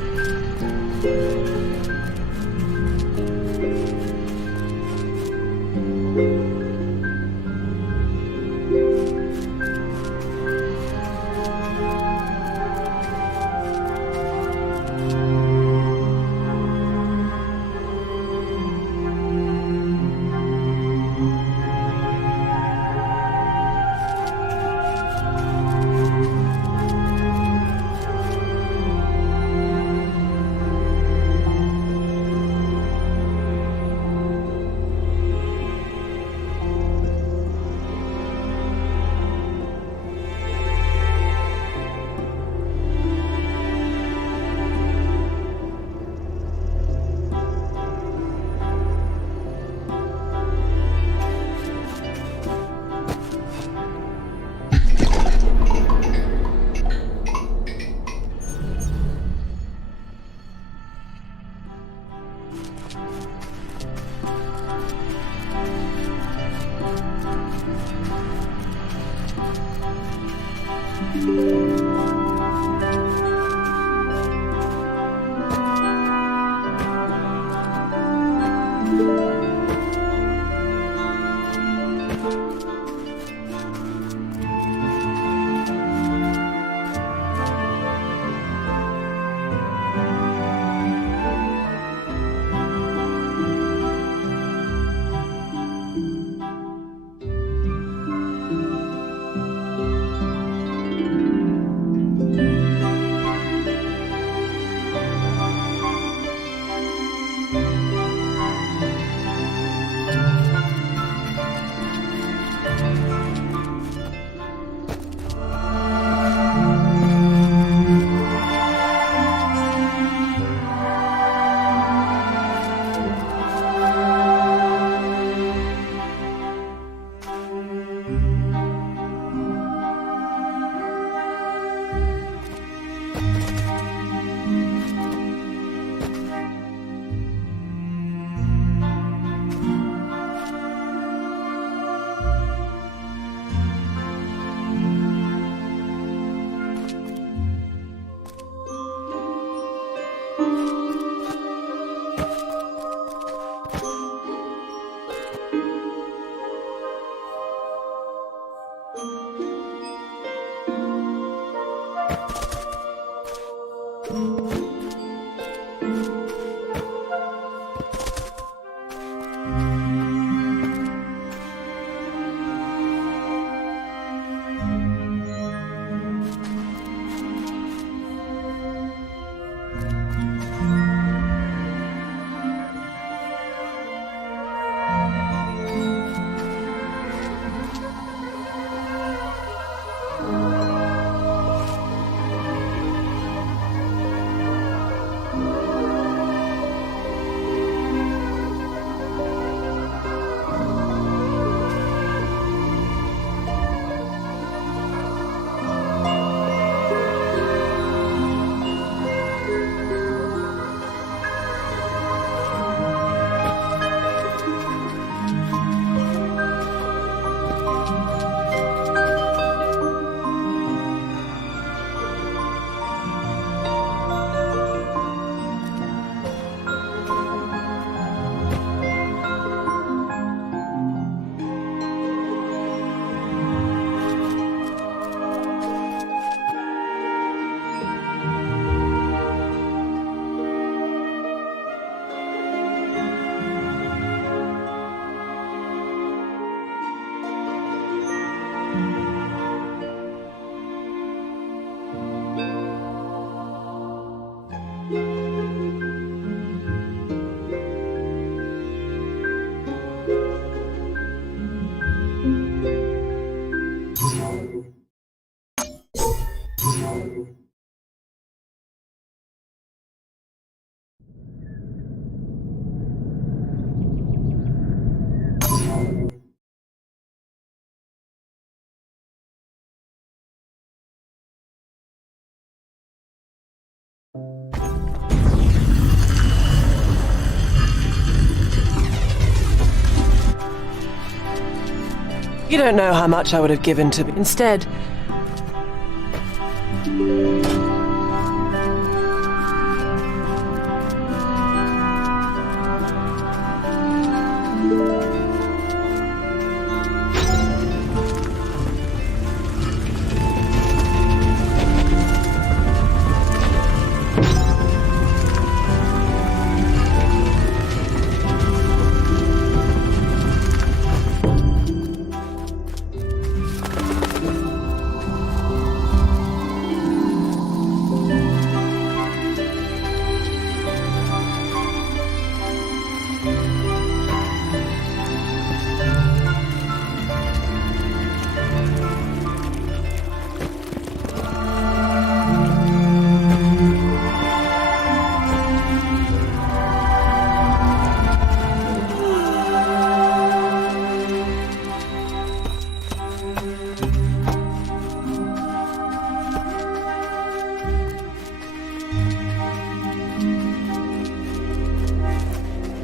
You don't know how much I would have given to be. Instead,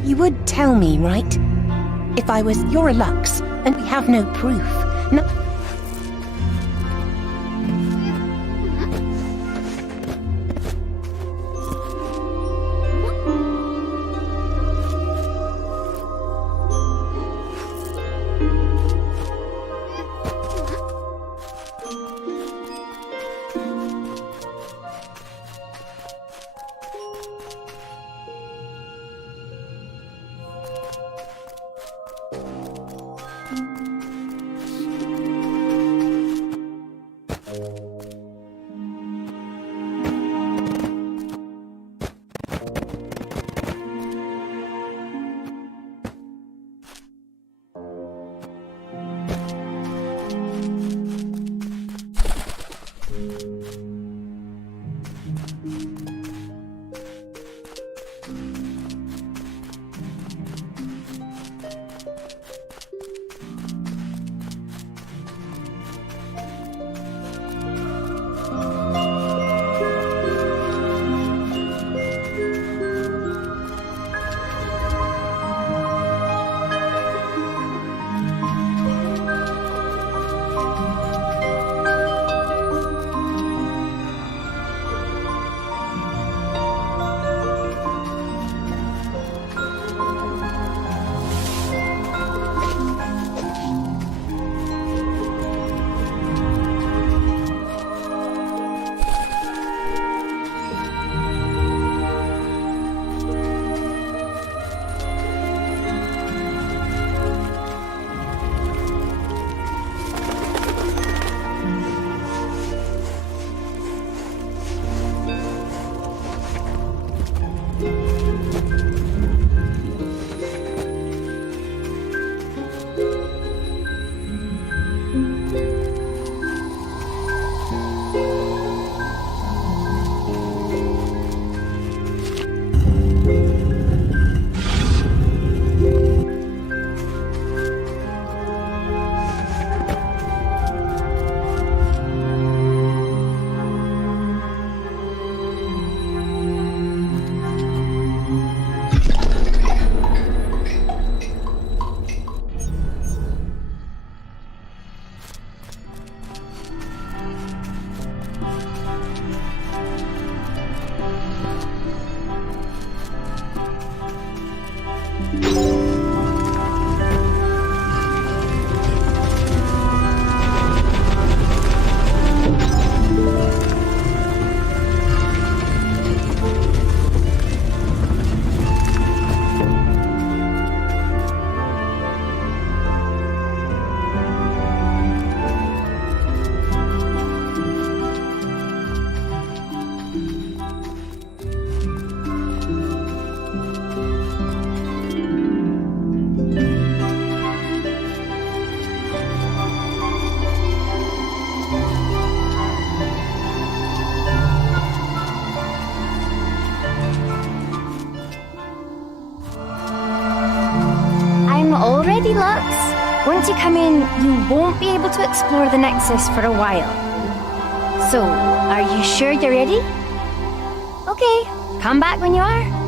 You would tell me, right? If I was... You're a Lux, and we have no proof. No... once you come in, you won't be able to explore the Nexus for a while. So, are you sure you're ready? Okay, come back when you are.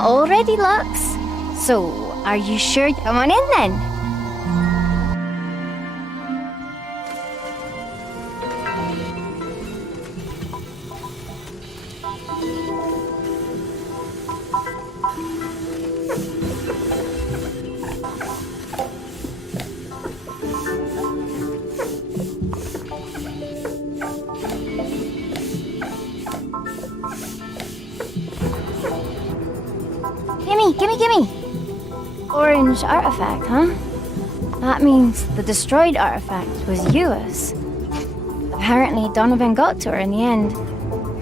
already, Lux. So, are you sure? Come on in then. Gimme! Orange artifact, huh? That means the destroyed artifact was Ewas. Apparently, Donovan got to her in the end.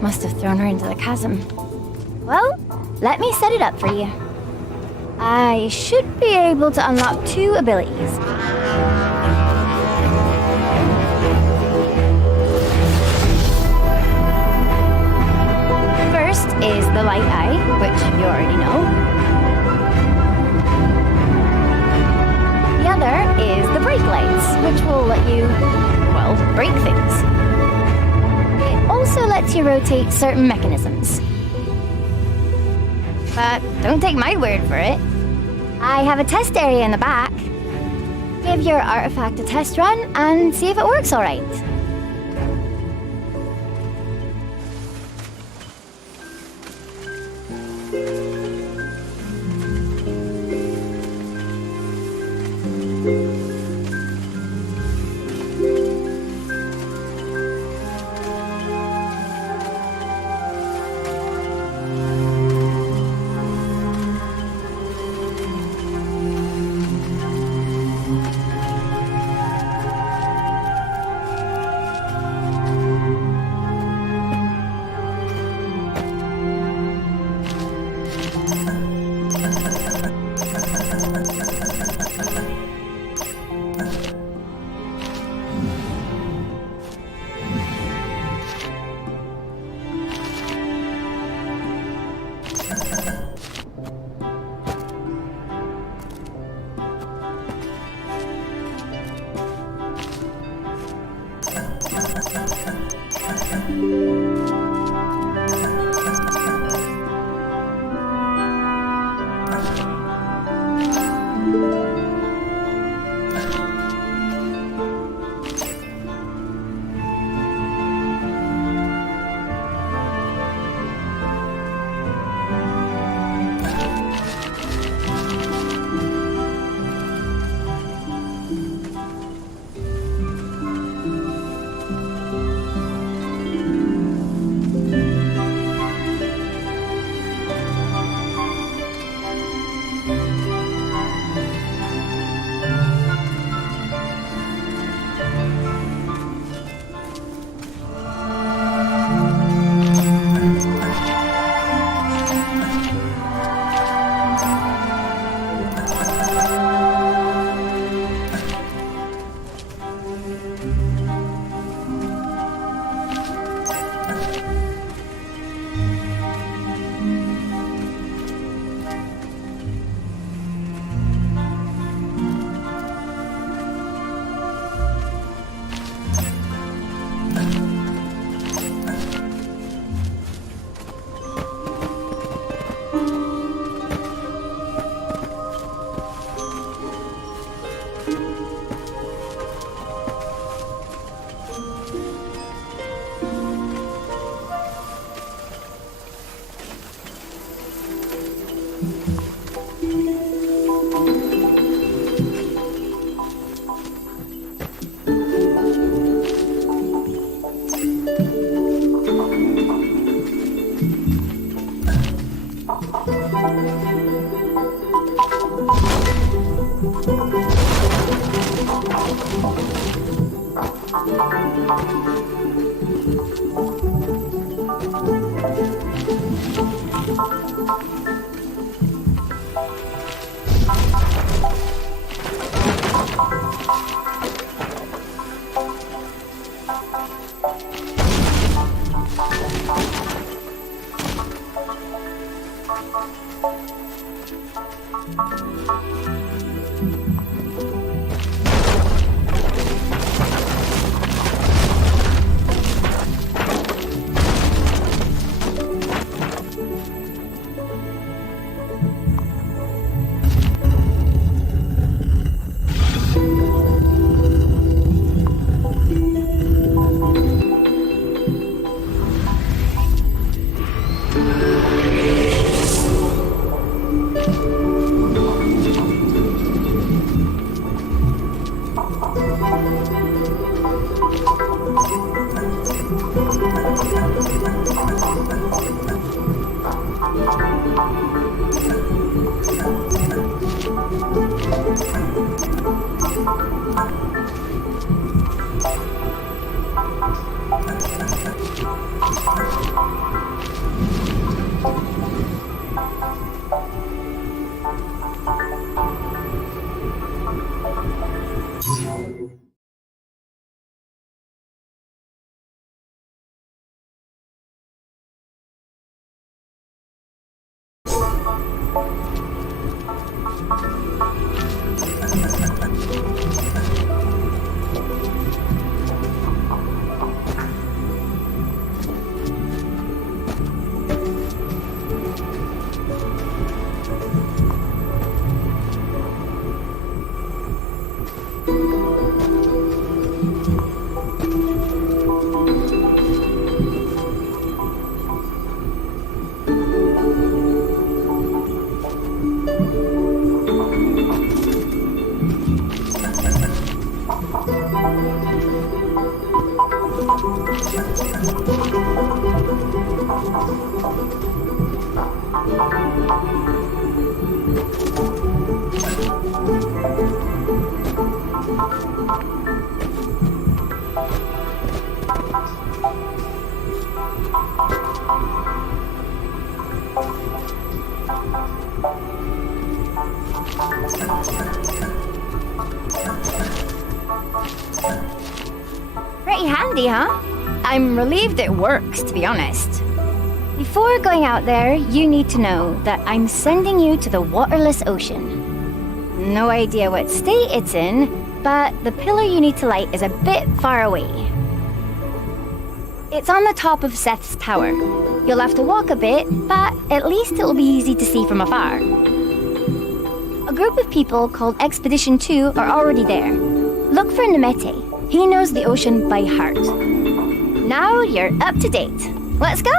Must have thrown her into the chasm. Well, let me set it up for you. I should be able to unlock 2 abilities. First is the Light Eye, which you already know. The other is the Break Lights, which will let you, well, break things. It also lets you rotate certain mechanisms. But don't take my word for it. I have a test area in the back. Give your artifact a test run and see if it works all right. Pretty handy, huh? I'm relieved it works, to be honest. Before going out there, you need to know that I'm sending you to the waterless ocean. No idea what state it's in, but the pillar you need to light is a bit far away. It's on the top of Seth's tower. You'll have to walk a bit, but at least it'll be easy to see from afar. A group of people called Expedition 2 are already there. Look for Nemete. He knows the ocean by heart. Now you're up to date. Let's go!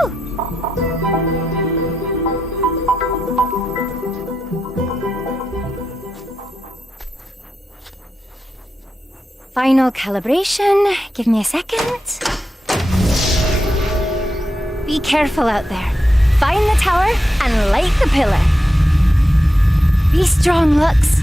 Final calibration. Give me a second. Be careful out there. Find the tower and light the pillar. Be strong, Lux.